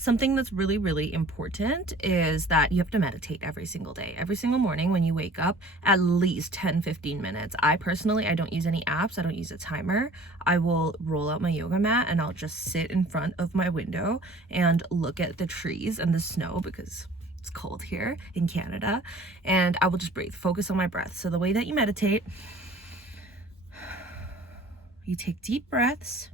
Something that's really, really important is that you have to meditate every single day. Every single morning when you wake up, at least 10-15 minutes. I don't use any apps. I don't use a timer. I will roll out my yoga mat and I'll just sit in front of my window and look at the trees and the snow because it's cold here in Canada. And I will just breathe, focus on my breath. So the way that you meditate, you take deep breaths,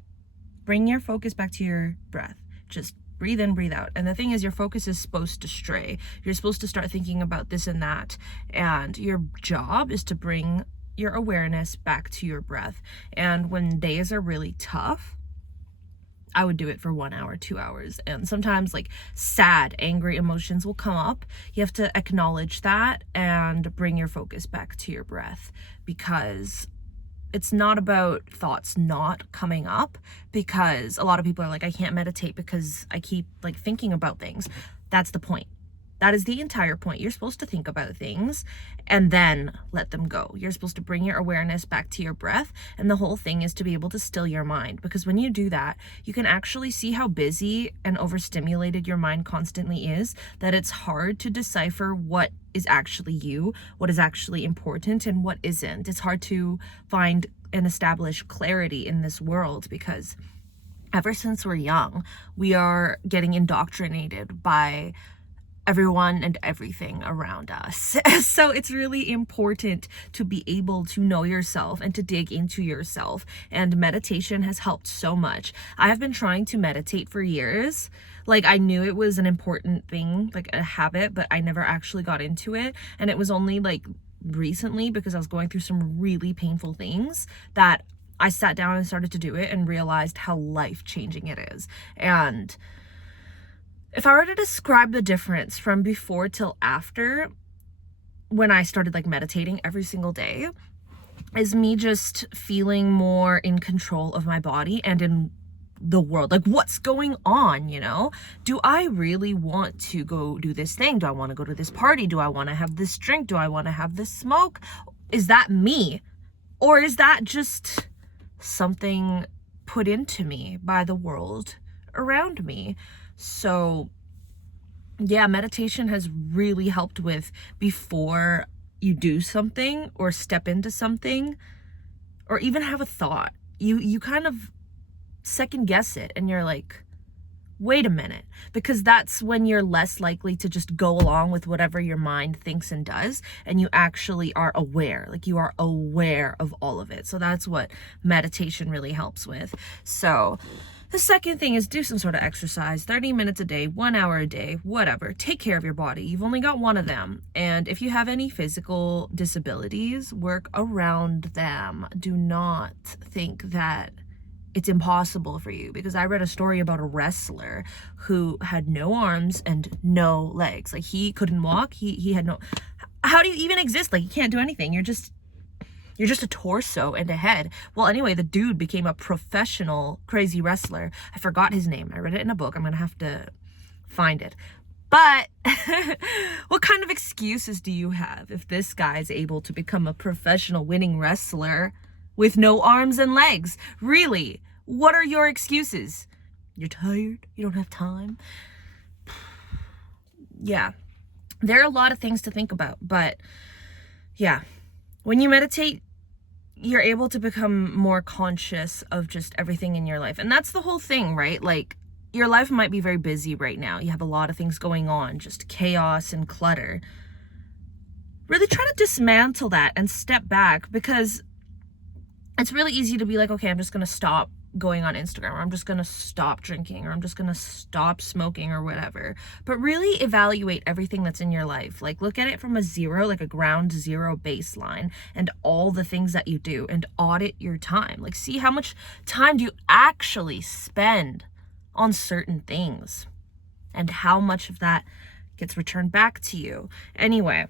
bring your focus back to your breath. Just breathe in, breathe out. And the thing is, your focus is supposed to stray. You're supposed to start thinking about this and that. And your job is to bring your awareness back to your breath. And when days are really tough, I would do it for 1 hour, 2 hours. And sometimes like sad, angry emotions will come up. You have to acknowledge that and bring your focus back to your breath, because it's not about thoughts not coming up, because a lot of people are like, I can't meditate because I keep like thinking about things. That's the point. That is the entire point. You're supposed to think about things and then let them go. You're supposed to bring your awareness back to your breath. And the whole thing is to be able to still your mind, because when you do that, you can actually see how busy and overstimulated your mind constantly is, that it's hard to decipher what is actually you, what is actually important, and what isn't. It's hard to find and establish clarity in this world, because ever since we're young, we are getting indoctrinated by everyone and everything around us. So it's really important to be able to know yourself and to dig into yourself. And meditation has helped so much. I have been trying to meditate for years. Like, I knew it was an important thing, like a habit, but I never actually got into it. And it was only like recently, because I was going through some really painful things, that I sat down and started to do it and realized how life-changing it is. And if I were to describe the difference from before till after, when I started like meditating every single day, is me just feeling more in control of my body and in the world. Like, what's going on, you know? Do I really want to go do this thing? Do I want to go to this party? Do I want to have this drink? Do I want to have this smoke? Is that me? Or is that just something put into me by the world around me? So yeah, meditation has really helped with, before you do something or step into something or even have a thought, you kind of second guess it and you're like, wait a minute, because that's when you're less likely to just go along with whatever your mind thinks and does, and you actually are aware, like you are aware of all of it. So that's what meditation really helps with. So the second thing is do some sort of exercise, 30 minutes a day, 1 hour a day, whatever. Take care of your body. You've only got one of them. And if you have any physical disabilities, work around them. Do not think that it's impossible for you, because I read a story about a wrestler who had no arms and no legs. Like, he couldn't walk. He had no, how do you even exist? Like, you can't do anything. You're just a torso and a head. Well, anyway, the dude became a professional crazy wrestler. I forgot his name. I read it in a book. I'm gonna have to find it. But what kind of excuses do you have if this guy's able to become a professional winning wrestler with no arms and legs? Really? What are your excuses? You're tired? You don't have time? Yeah. There are a lot of things to think about, but yeah. When you meditate, you're able to become more conscious of just everything in your life. And that's the whole thing, right? Like, your life might be very busy right now. You have a lot of things going on, just chaos and clutter. Really try to dismantle that and step back, because it's really easy to be like, okay, I'm just going to stop going on Instagram, or I'm just going to stop drinking, or I'm just going to stop smoking, or whatever. But really evaluate everything that's in your life. Like, look at it from a zero, like a ground zero baseline, and all the things that you do, and audit your time. Like, see how much time do you actually spend on certain things, and how much of that gets returned back to you. Anyway,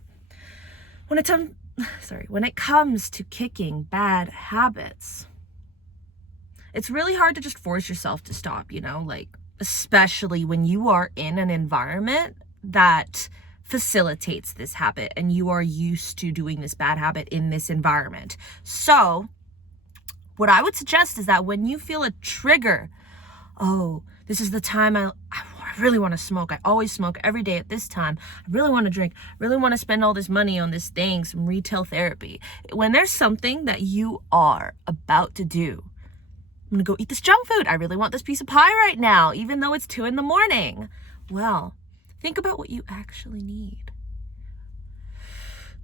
when it comes to kicking bad habits, it's really hard to just force yourself to stop, you know, like, especially when you are in an environment that facilitates this habit and you are used to doing this bad habit in this environment. So what I would suggest is that when you feel a trigger, oh, this is the time I I really want to smoke. I always smoke every day at this time. I really want to drink. I really want to spend all this money on this thing, some retail therapy. When there's something that you are about to do, I'm going to go eat this junk food. I really want this piece of pie right now, even though it's 2 a.m. Well, think about what you actually need.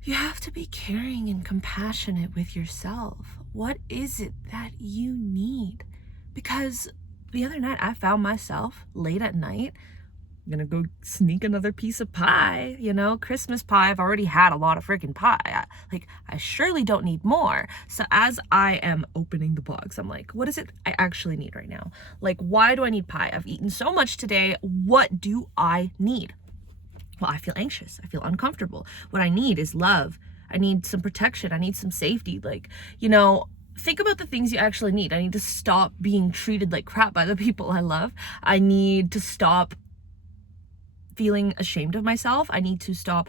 You have to be caring and compassionate with yourself. What is it that you need? Because the other night I found myself late at night, I'm gonna go sneak another piece of pie, Christmas pie. I've already had a lot of freaking pie. I surely don't need more. So as I am opening the box, I'm like, what is it I actually need right now? Why do I need pie? I've eaten so much today. What do I need? Well, I feel anxious. I feel uncomfortable. What I need is love. I need some protection. I need some safety. Think about the things you actually need. I need to stop being treated like crap by the people I love. I need to stop feeling ashamed of myself. I need to stop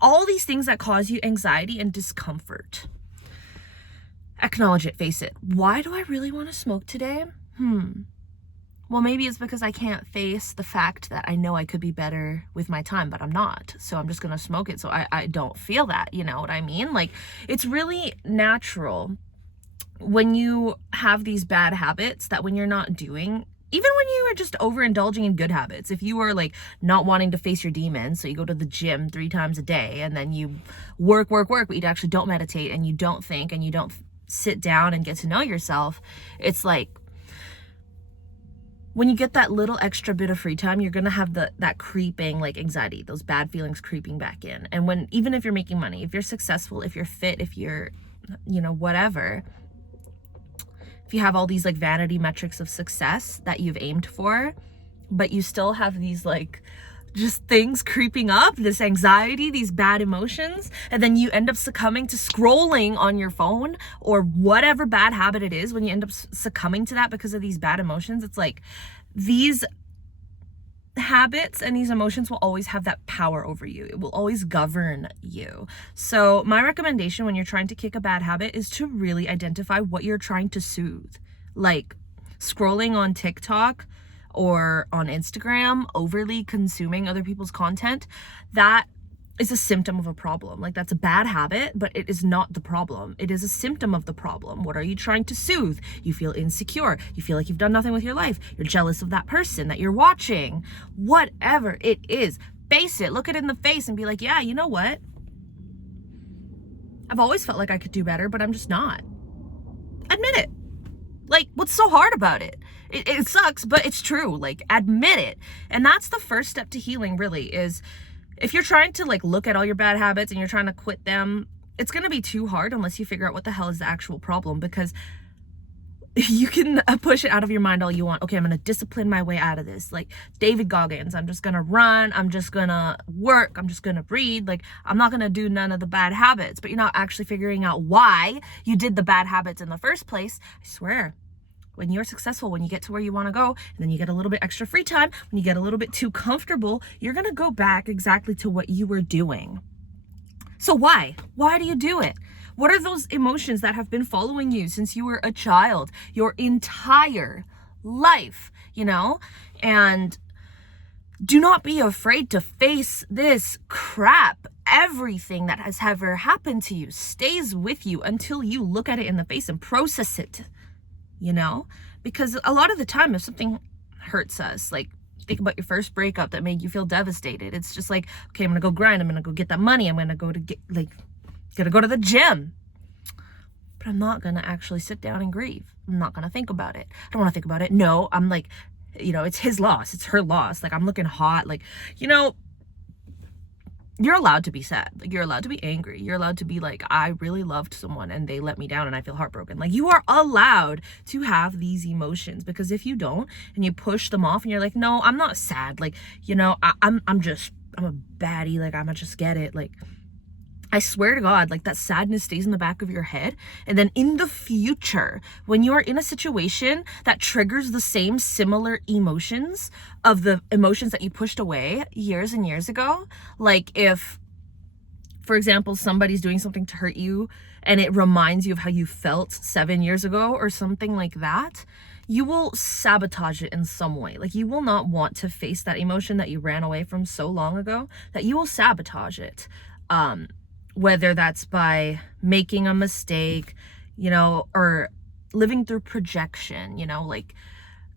all these things that cause you anxiety and discomfort. Acknowledge it, face it. Why do I really want to smoke today? Well, maybe it's because I can't face the fact that I know I could be better with my time, but I'm not. So I'm just going to smoke it so I don't feel that, you know what I mean? It's really natural when you have these bad habits that when you're not doing, even when you are just overindulging in good habits, if you are not wanting to face your demons, so you go to the gym 3 times a day and then you work, but you actually don't meditate and you don't think and you don't sit down and get to know yourself, it's when you get that little extra bit of free time, you're gonna have that creeping anxiety, those bad feelings creeping back in. And even if you're making money, if you're successful, if you're fit, if you're, whatever, if you have all these vanity metrics of success that you've aimed for, but you still have these just things creeping up, this anxiety, these bad emotions, and then you end up succumbing to scrolling on your phone or whatever bad habit it is. When you end up succumbing to that because of these bad emotions, it's these habits and these emotions will always have that power over you. It will always govern you. So my recommendation when you're trying to kick a bad habit is to really identify what you're trying to soothe. Scrolling on TikTok or on Instagram, overly consuming other people's content, that is a symptom of a problem. That's a bad habit, but it is not the problem. It is a symptom of the problem. What are you trying to soothe? You feel insecure. You feel like you've done nothing with your life. You're jealous of that person that you're watching. Whatever it is, face it. Look it in the face and be like, yeah, you know what? I've always felt like I could do better, but I'm just not. Admit it. What's so hard about it? It sucks, but it's true. Admit it. And that's the first step to healing, really, is if you're trying to look at all your bad habits and you're trying to quit them, it's going to be too hard unless you figure out what the hell is the actual problem, because you can push it out of your mind all you want. Okay, I'm going to discipline my way out of this. David Goggins, I'm just going to run. I'm just going to work. I'm just going to read. I'm not going to do none of the bad habits, but you're not actually figuring out why you did the bad habits in the first place. I swear, when you're successful, when you get to where you want to go, and then you get a little bit extra free time, when you get a little bit too comfortable, you're going to go back exactly to what you were doing. So why? Why do you do it? What are those emotions that have been following you since you were a child, your entire life, And do not be afraid to face this crap. Everything that has ever happened to you stays with you until you look at it in the face and process it, Because a lot of the time, if something hurts us, think about your first breakup that made you feel devastated. It's just okay, I'm gonna go grind. I'm gonna go get that money. I'm gonna go to the gym. But I'm not gonna actually sit down and grieve. I'm not gonna think about it. I don't wanna think about it. No, I'm it's his loss. It's her loss. I'm looking hot. You're allowed to be sad. You're allowed to be angry. You're allowed to be I really loved someone and they let me down and I feel heartbroken. You are allowed to have these emotions, because if you don't and you push them off and you're no, I'm not sad. I'm a baddie. I'ma just get it. I swear to God, that sadness stays in the back of your head. And then in the future, when you're in a situation that triggers the same similar emotions of the emotions that you pushed away years and years ago, if, for example, somebody's doing something to hurt you and it reminds you of how you felt 7 years ago or something like that, you will sabotage it in some way. Like, you will not want to face that emotion that you ran away from so long ago, that you will sabotage it. Whether that's by making a mistake, or living through projection, like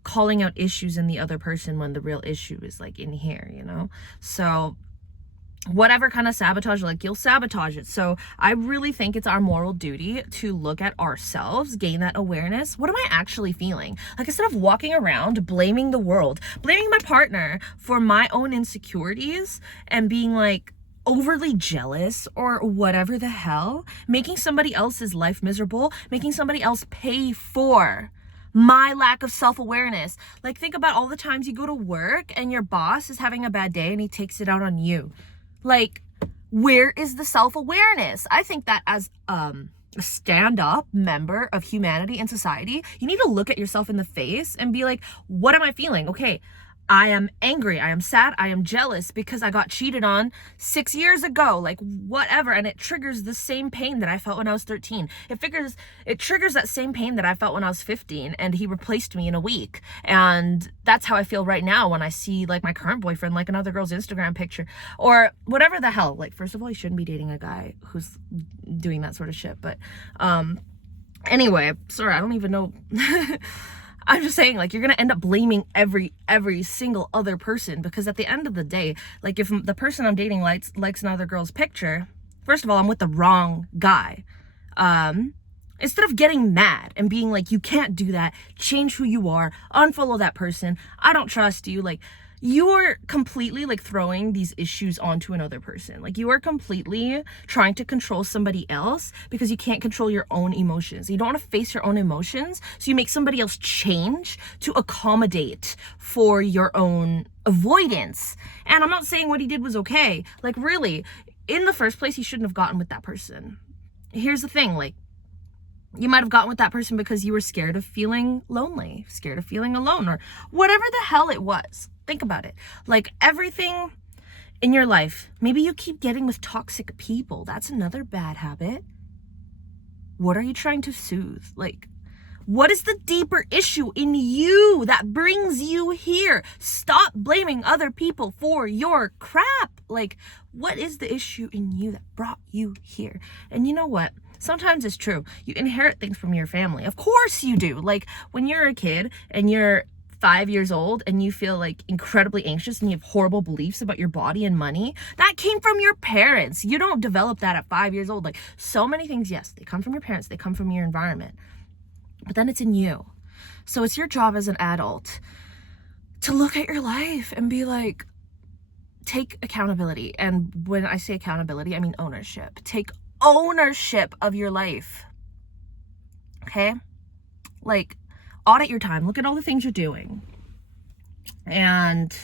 calling out issues in the other person when the real issue is like in here, So whatever kind of sabotage, like, you'll sabotage it. So I really think it's our moral duty to look at ourselves, gain that awareness. What am I actually feeling? Like, instead of walking around blaming the world, blaming my partner for my own insecurities and being like overly jealous or whatever the hell, making somebody else's life miserable, making somebody else pay for my lack of self-awareness. Like, think about all the times you go to work and your boss is having a bad day and he takes it out on you. Like, where is the self-awareness? I think that as a stand-up member of humanity and society, you need to look at yourself in the face and be like, what am I feeling? Okay, I am angry, I am sad, I am jealous because I got cheated on 6 years ago, like whatever. And it triggers the same pain that I felt when I was 13. It triggers that same pain that I felt when I was 15, and he replaced me in a week. And that's how I feel right now when I see like my current boyfriend, like another girl's Instagram picture or whatever the hell. Like, first of all, you shouldn't be dating a guy who's doing that sort of shit. But anyway, sorry, I don't even know. I'm just saying, like, you're gonna end up blaming every single other person, because at the end of the day, like, if the person I'm dating likes another girl's picture, first of all, I'm with the wrong guy. Instead of getting mad and being like, you can't do that, change who you are, unfollow that person, I don't trust you, like, you're completely like throwing these issues onto another person. Like, you are completely trying to control somebody else because you can't control your own emotions. You don't want to face your own emotions, so you make somebody else change to accommodate for your own avoidance. And I'm not saying what he did was okay. Like, really, in the first place, he shouldn't have gotten with that person. Here's the thing, like, you might have gotten with that person because you were scared of feeling lonely, scared of feeling alone, or whatever the hell it was. Think about it. Like, everything in your life, maybe you keep getting with toxic people. That's another bad habit. What are you trying to soothe? Like, what is the deeper issue in you that brings you here? Stop blaming other people for your crap. Like, what is the issue in you that brought you here? And you know what? Sometimes it's true. You inherit things from your family. Of course you do. Like, when you're a kid and you're 5 years old and you feel like incredibly anxious and you have horrible beliefs about your body and money, that came from your parents. You don't develop that at 5 years old. Like, so many things, yes, they come from your parents, they come from your environment, but then it's in you. So it's your job as an adult to look at your life and be like, take accountability. And when I say accountability, I mean ownership. Take ownership of your life. Okay? Like, audit your time. Look at all the things you're doing. And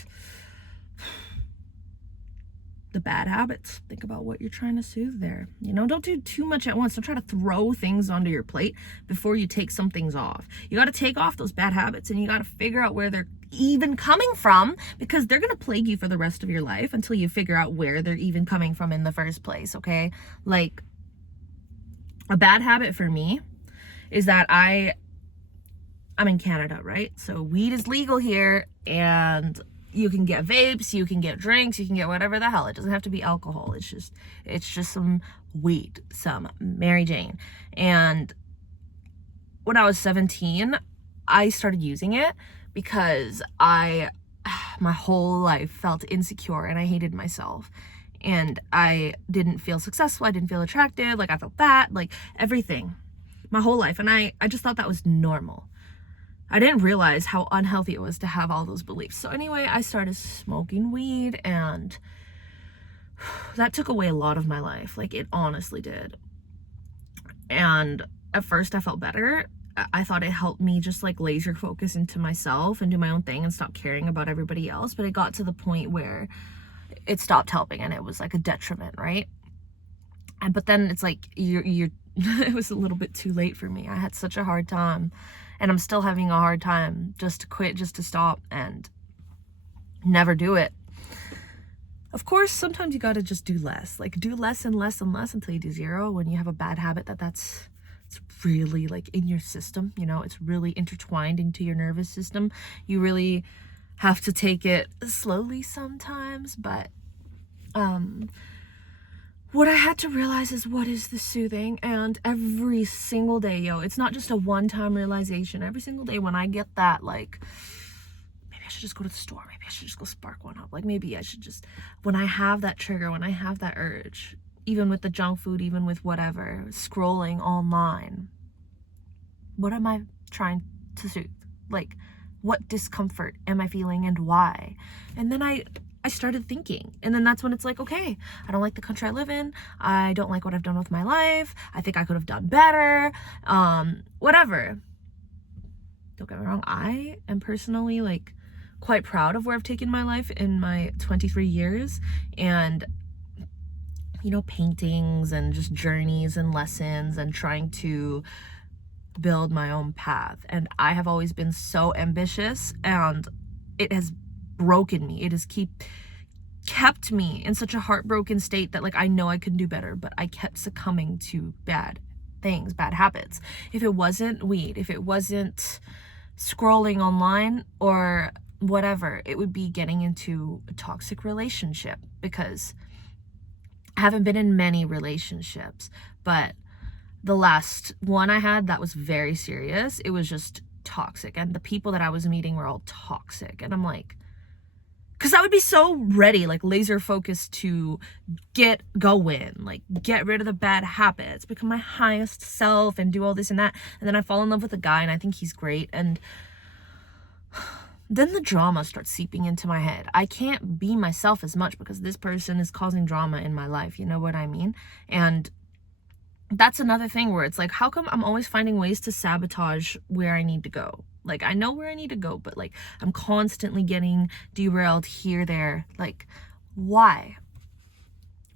the bad habits. Think about what you're trying to soothe there. Don't do too much at once. Don't try to throw things onto your plate before you take some things off. You got to take off those bad habits, and you got to figure out where they're even coming from, because they're going to plague you for the rest of your life until you figure out where they're even coming from in the first place, okay? Like, a bad habit for me is that I'm in Canada, right? So weed is legal here, and you can get vapes, you can get drinks, you can get whatever the hell. It doesn't have to be alcohol. It's just some weed, some Mary Jane. And when I was 17, I started using it because my whole life felt insecure and I hated myself. And I didn't feel successful. I didn't feel attractive. Like, I felt fat, like everything, my whole life. And I just thought that was normal. I didn't realize how unhealthy it was to have all those beliefs. So anyway, I started smoking weed, and that took away a lot of my life. Like, it honestly did. And at first I felt better. I thought it helped me just like laser focus into myself and do my own thing and stop caring about everybody else. But it got to the point where it stopped helping and it was like a detriment, right? But then it's like, it was a little bit too late for me. I had such a hard time. And I'm still having a hard time just to quit, just to stop and never do it. Of course, sometimes you gotta just do less. Like, do less and less and less until you do zero. When you have a bad habit that's it's really like in your system, you know, it's really intertwined into your nervous system. You really have to take it slowly sometimes, but what I had to realize is, what is the soothing? And every single day, it's not just a one-time realization. Every single day when I get that, like, maybe I should just go to the store, maybe I should just go spark one up, like maybe I should just, when I have that trigger, when I have that urge, even with the junk food, even with whatever, scrolling online, what am I trying to soothe? Like, what discomfort am I feeling and why? And then I started thinking, and then that's when it's like, okay, I don't like the country I live in, I don't like what I've done with my life, I think I could have done better, whatever. Don't get me wrong, I am personally like quite proud of where I've taken my life in my 23 years, and you know, paintings and just journeys and lessons and trying to build my own path. And I have always been so ambitious, and it has broken me. It has kept me in such a heartbroken state that, like, I know I could do better, but I kept succumbing to bad things, bad habits. If it wasn't weed, if it wasn't scrolling online or whatever, it would be getting into a toxic relationship, because I haven't been in many relationships, but the last one I had that was very serious, it was just toxic, and the people that I was meeting were all toxic, and I'm like, because I would be so ready, like laser focused to go in, like get rid of the bad habits, become my highest self and do all this and that. And then I fall in love with a guy and I think he's great. And then the drama starts seeping into my head. I can't be myself as much because this person is causing drama in my life. You know what I mean? And that's another thing where it's like, how come I'm always finding ways to sabotage where I need to go? Like, I know where I need to go, but like, I'm constantly getting derailed here, there. Like, why?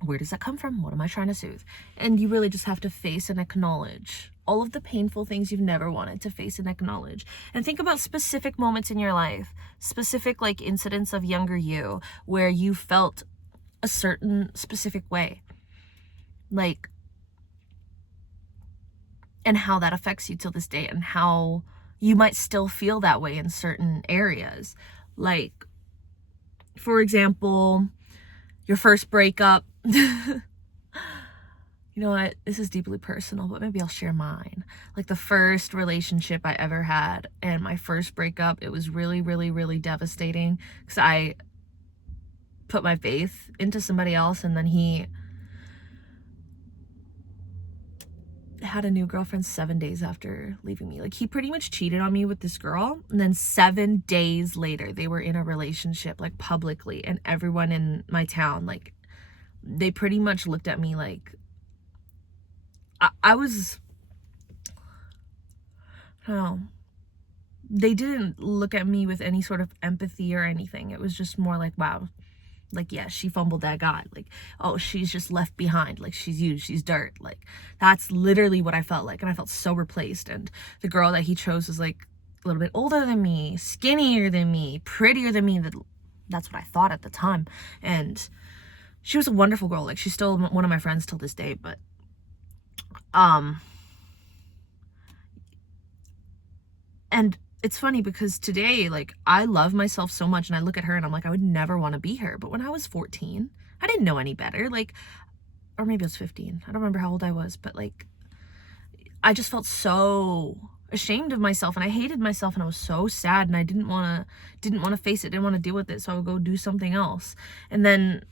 Where does that come from? What am I trying to soothe? And you really just have to face and acknowledge all of the painful things you've never wanted to face and acknowledge. And think about specific moments in your life, specific like incidents of younger you where you felt a certain specific way. Like, and how that affects you till this day, and how you might still feel that way in certain areas. Like, for example, your first breakup. You know what? This is deeply personal, but maybe I'll share mine. Like, the first relationship I ever had and my first breakup, it was really, really, really devastating because I put my faith into somebody else, and then he had a new girlfriend 7 days after leaving me. Like, he pretty much cheated on me with this girl, and then 7 days later they were in a relationship, like publicly, and everyone in my town, like, they pretty much looked at me like I was, I don't know, they didn't look at me with any sort of empathy or anything. It was just more like, wow, like, yeah, she fumbled that guy. Like, oh, she's just left behind. Like, she's used, she's dirt. Like, that's literally what I felt like. And I felt so replaced. And the girl that he chose was like a little bit older than me, skinnier than me, prettier than me. That's what I thought at the time. And she was a wonderful girl. Like, she's still one of my friends till this day. But and it's funny because today, like, I love myself so much, and I look at her and I'm like, I would never want to be her. But when I was 14, I didn't know any better. Like, or maybe I was 15. I don't remember how old I was, but like, I just felt so ashamed of myself, and I hated myself, and I was so sad, and I didn't want to face it, didn't want to deal with it. So I would go do something else. And then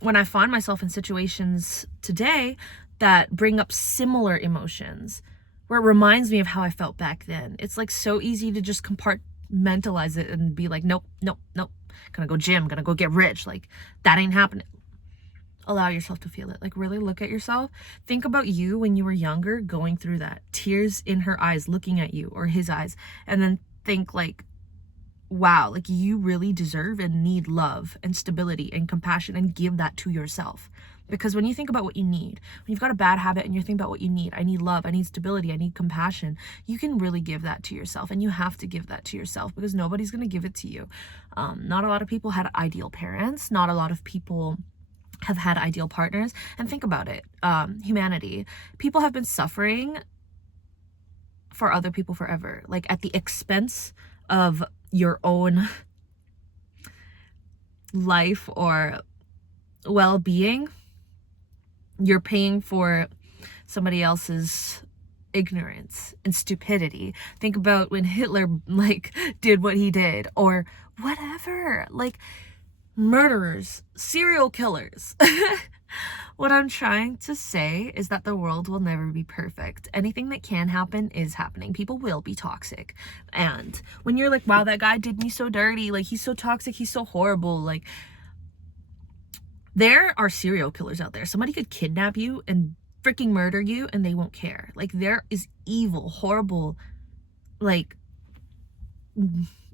when I find myself in situations today that bring up similar emotions, where it reminds me of how I felt back then, it's like so easy to just compartmentalize it and be like, nope, nope, nope, gonna go gym, gonna go get rich, like, that ain't happening. Allow yourself to feel it. Like, really look at yourself. Think about you when you were younger, going through that, tears in her eyes looking at you, or his eyes, and then think like, wow, like, you really deserve and need love and stability and compassion, and give that to yourself. Because when you think about what you need, when you've got a bad habit and you're thinking about what you need, I need love, I need stability, I need compassion, you can really give that to yourself. And you have to give that to yourself, because nobody's going to give it to you. Not a lot of people had ideal parents. Not a lot of people have had ideal partners. And think about it, humanity, people have been suffering for other people forever, like at the expense of your own life or well-being. You're paying for somebody else's ignorance and stupidity. Think about when Hitler like did what he did, or whatever, like murderers, serial killers. What I'm trying to say is that the world will never be perfect. Anything that can happen is happening. People will be toxic. And when you're like, wow, that guy did me so dirty, like he's so toxic, he's so horrible, like there are serial killers out there. Somebody could kidnap you and freaking murder you and they won't care. Like there is evil, horrible, like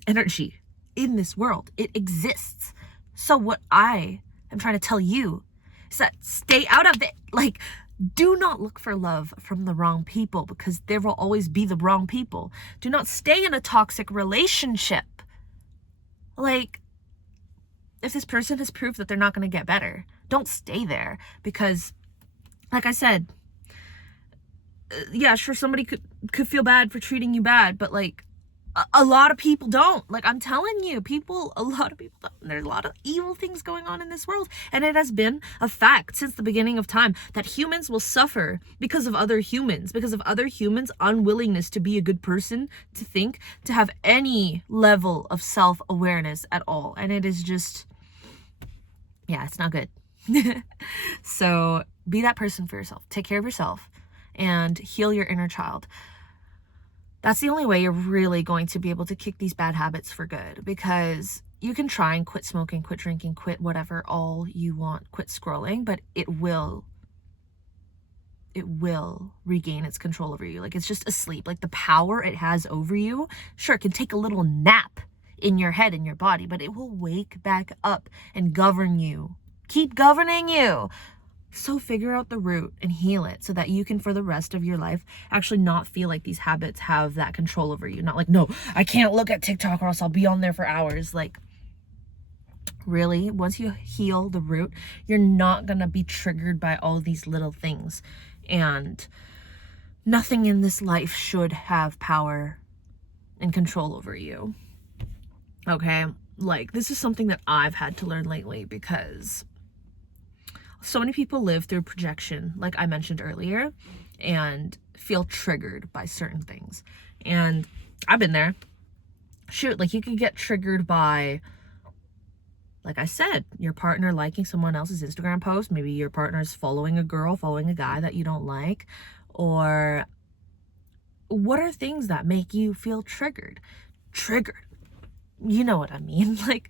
energy in this world. It exists. So what I am trying to tell you is that stay out of it. Like, do not look for love from the wrong people, because there will always be the wrong people. Do not stay in a toxic relationship. Like, if this person has proved that they're not going to get better, don't stay there, because like I said, yeah, sure, somebody could feel bad for treating you bad, but like a lot of people don't. Like, I'm telling you, a lot of people don't. There's a lot of evil things going on in this world, and it has been a fact since the beginning of time that humans will suffer because of other humans, unwillingness to be a good person, to think, to have any level of self-awareness at all. And it is just, yeah, it's not good. So be that person for yourself. Take care of yourself and heal your inner child. That's the only way you're really going to be able to kick these bad habits for good, because you can try and quit smoking, quit drinking, quit whatever all you want, quit scrolling, but it will regain its control over you. Like, it's just asleep. Like, the power it has over you, sure, it can take a little nap in your head and your body, but it will wake back up and govern you, keep governing you. So figure out the root and heal it so that you can, for the rest of your life, actually not feel like these habits have that control over you. Not like, no, I can't look at TikTok or else I'll be on there for hours. Like, really, once you heal the root, you're not going to be triggered by all these little things. And nothing in this life should have power and control over you. Okay? Like, this is something that I've had to learn lately, because so many people live through projection, like I mentioned earlier, and feel triggered by certain things. And I've been there. Shoot, like, you could get triggered by, like I said, your partner liking someone else's Instagram post. Maybe your partner's following a girl, following a guy that you don't like. Or what are things that make you feel triggered? You know what I mean? Like,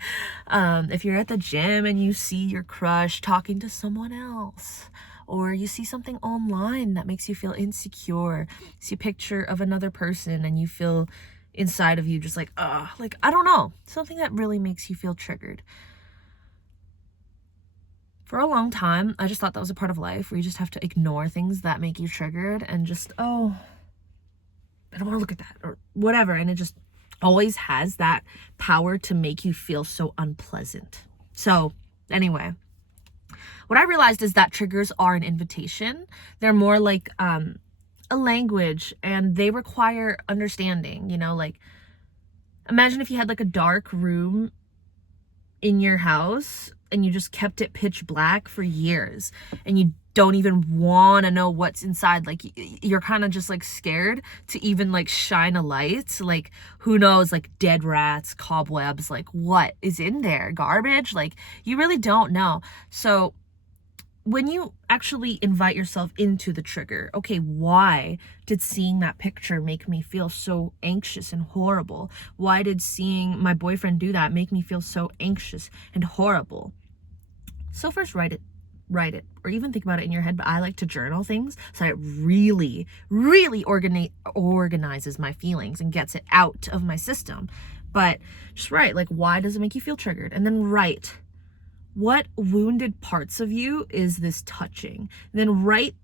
if you're at the gym and you see your crush talking to someone else, or you see something online that makes you feel insecure, see a picture of another person and you feel inside of you just like, like, I don't know, something that really makes you feel triggered. For a long time, I just thought that was a part of life, where you just have to ignore things that make you triggered and just, I don't want to look at that, or whatever. And it just always has that power to make you feel so unpleasant. So anyway, what I realized is that triggers are an invitation. They're more like a language, and they require understanding. You know, like, imagine if you had like a dark room in your house and you just kept it pitch black for years, and you don't even want to know what's inside. Like, you're kind of just like scared to even like shine a light. Like, who knows, like dead rats, cobwebs, like what is in there, garbage? Like, you really don't know. So when you actually invite yourself into the trigger, okay, why did seeing that picture make me feel so anxious and horrible? Why did seeing my boyfriend do that make me feel so anxious and horrible? So first write it, or even think about it in your head. But I like to journal things, so it really organizes my feelings and gets it out of my system. But just write, like, why does it make you feel triggered? And then write, what wounded parts of you is this touching? And then write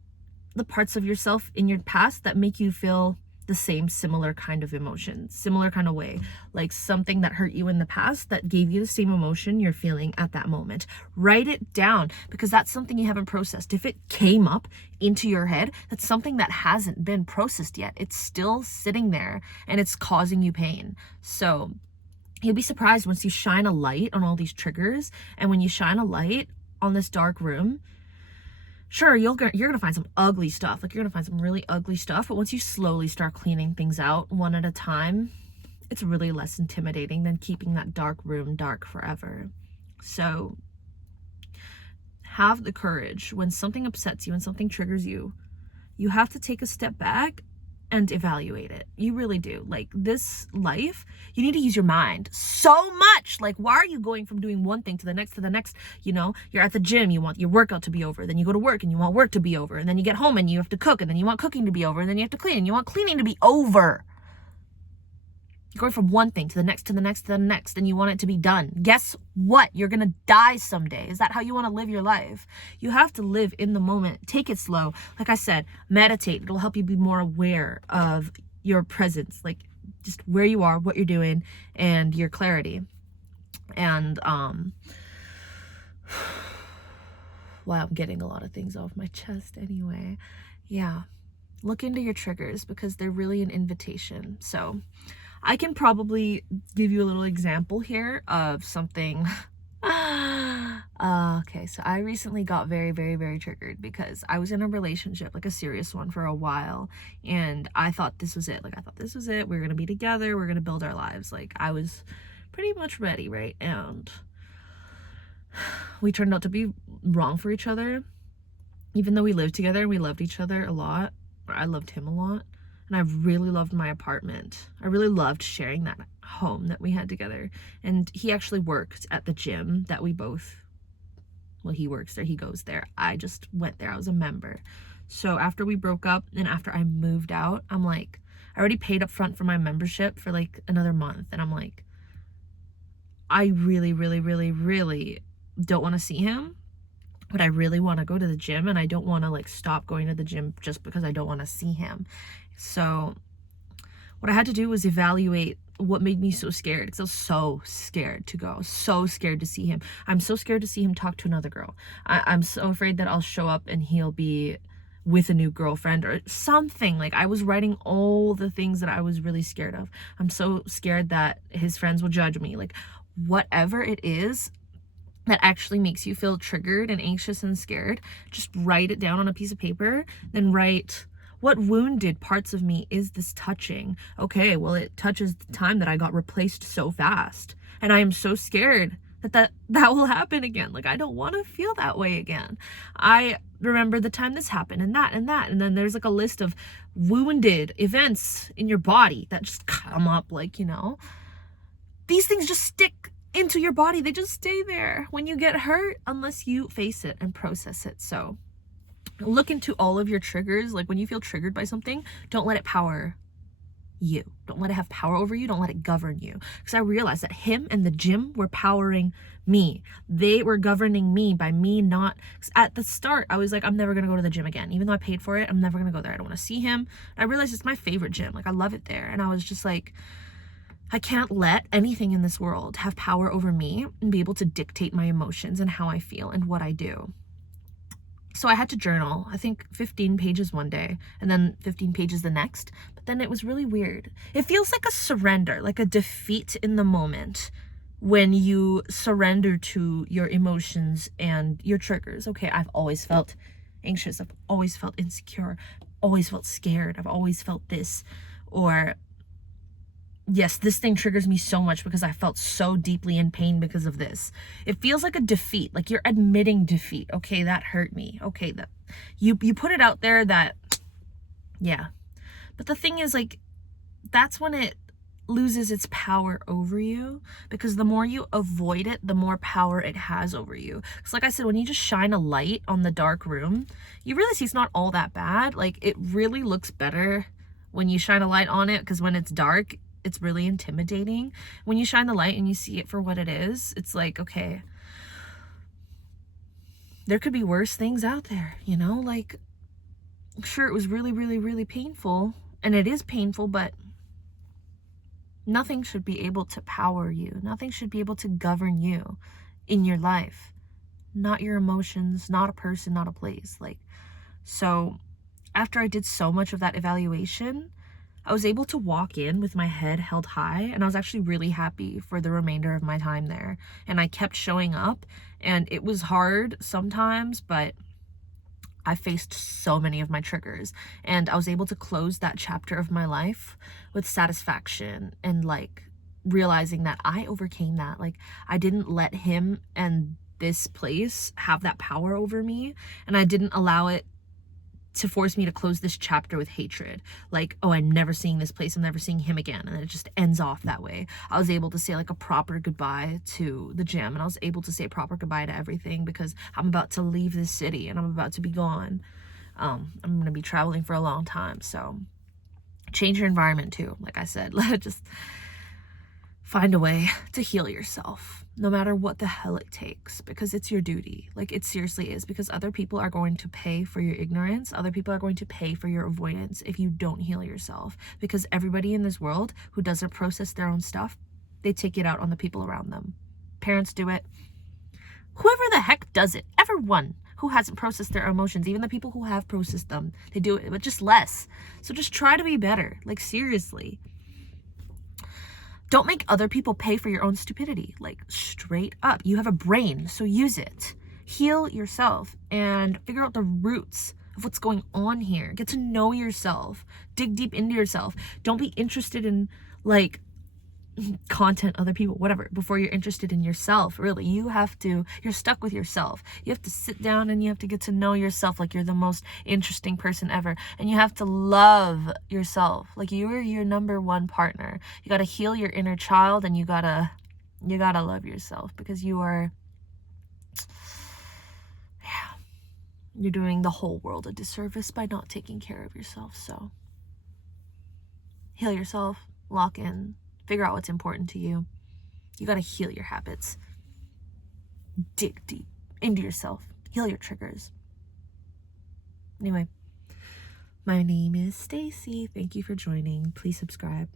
the parts of yourself in your past that make you feel the same similar kind of emotion, similar kind of way, like something that hurt you in the past that gave you the same emotion you're feeling at that moment. Write it down, because that's something you haven't processed. If it came up into your head, that's something that hasn't been processed yet. It's still sitting there and it's causing you pain. So you'll be surprised once you shine a light on all these triggers, and when you shine a light on this dark room, sure, you're gonna find some ugly stuff. Like, you're gonna find some really ugly stuff, but once you slowly start cleaning things out one at a time, it's really less intimidating than keeping that dark room dark forever. So have the courage when something upsets you and something triggers you. You have to take a step back and evaluate it. You really do. Like, this life, you need to use your mind so much. Like, why are you going from doing one thing to the next, you know? You're at the gym, you want your workout to be over, then you go to work and you want work to be over, and then you get home and you have to cook, and then you want cooking to be over, and then you have to clean and you want cleaning to be over. You're going from one thing to the next, and you want it to be done. Guess what? You're gonna die someday. Is that how you want to live your life? You have to live in the moment. Take it slow. Like I said, meditate. It'll help you be more aware of your presence, like just where you are, what you're doing, and your clarity. And well, I'm getting a lot of things off my chest anyway. Yeah. Look into your triggers, because they're really an invitation. So I can probably give you a little example here of something. Okay, so I recently got very, very, very triggered because I was in a relationship, like a serious one, for a while, and I thought this was it. Like, I thought this was it. We're gonna be together. We're gonna build our lives. Like, I was pretty much ready, right? And we turned out to be wrong for each other, even though we lived together and we loved each other a lot. Or I loved him a lot. And I really loved my apartment. I really loved sharing that home that we had together. And he actually worked at the gym that we both, well, he works there, he goes there. I just went there, I was a member. So after we broke up and after I moved out, I'm like, I already paid up front for my membership for like another month. And I'm like, I really, really, really, really don't want to see him. But I really want to go to the gym, and I don't want to like stop going to the gym just because I don't want to see him. So what I had to do was evaluate what made me so scared, because I was so scared to go, so scared to see him. I'm so scared to see him talk to another girl. I'm so afraid that I'll show up and he'll be with a new girlfriend or something. Like, I was writing all the things that I was really scared of. I'm so scared that his friends will judge me. Like, whatever it is that actually makes you feel triggered and anxious and scared, just write it down on a piece of paper. Then write, what wounded parts of me is this touching? Okay, well, it touches the time that I got replaced so fast, and I am so scared that will happen again. Like, I don't want to feel that way again. I remember the time this happened, and that, and then there's like a list of wounded events in your body that just come up. Like, you know, these things just stick into your body. They just stay there when you get hurt unless you face it and process it. So look into all of your triggers. Like, when you feel triggered by something, don't let it power you. Don't let it have power over you. Don't let it govern you. Because I realized that him and the gym were powering me. They were governing me by me not. At the start, I was like, I'm never going to go to the gym again. Even though I paid for it, I'm never going to go there. I don't want to see him. I realized it's my favorite gym. Like, I love it there. And I was just like, I can't let anything in this world have power over me and be able to dictate my emotions and how I feel and what I do. So I had to journal, I think 15 pages one day and then 15 pages the next. But then it was really weird. It feels like a surrender, like a defeat in the moment when you surrender to your emotions and your triggers. Okay, I've always felt anxious. I've always felt insecure. Always felt scared. I've always felt this. Or, yes, this thing triggers me so much because I felt so deeply in pain because of this. It feels like a defeat, like you're admitting defeat. Okay, that hurt me. Okay, that you put it out there that, yeah. But the thing is, like, that's when it loses its power over you, because the more you avoid it, the more power it has over you. Because like I said, when you just shine a light on the dark room, you really see it's not all that bad. Like, it really looks better when you shine a light on it, because when it's dark, it's really intimidating. When you shine the light and you see it for what it is, it's like, okay, there could be worse things out there, you know? Like, sure, it was really, really, really painful And it is painful, but nothing should be able to power you. Nothing should be able to govern you in your life. Not your emotions, not a person, not a place. Like, so after I did so much of that evaluation, I was able to walk in with my head held high, and I was actually really happy for the remainder of my time there. And I kept showing up, and it was hard sometimes, but I faced so many of my triggers, and I was able to close that chapter of my life with satisfaction and like realizing that I overcame that. Like, I didn't let him and this place have that power over me, and I didn't allow it to force me to close this chapter with hatred. Like, oh, I'm never seeing this place, I'm never seeing him again, and it just ends off that way. I was able to say like a proper goodbye to the gym, and I was able to say a proper goodbye to everything, because I'm about to leave this city and I'm about to be gone. I'm gonna be traveling for a long time, so change your environment too. Like I said, just find a way to heal yourself, no matter what the hell it takes, because it's your duty. Like, it seriously is, because other people are going to pay for your ignorance. Other people are going to pay for your avoidance if you don't heal yourself, because everybody in this world who doesn't process their own stuff, they take it out on the people around them. Parents do it. Whoever the heck does it, everyone who hasn't processed their emotions, even the people who have processed them, they do it, but just less. So just try to be better. Like, seriously. Don't make other people pay for your own stupidity. Like, straight up. You have a brain, so use it. Heal yourself and figure out the roots of what's going on here. Get to know yourself. Dig deep into yourself. Don't be interested in, like, content, other people, whatever, before you're interested in yourself. Really, you're stuck with yourself. You have to sit down and you have to get to know yourself like you're the most interesting person ever, and you have to love yourself like you are your number one partner. You got to heal your inner child, and you gotta love yourself, because you're doing the whole world a disservice by not taking care of yourself. So heal yourself, lock in, figure out what's important to you. You got to heal your habits. Dig deep into yourself. Heal your triggers. Anyway, my name is Stacy. Thank you for joining. Please subscribe.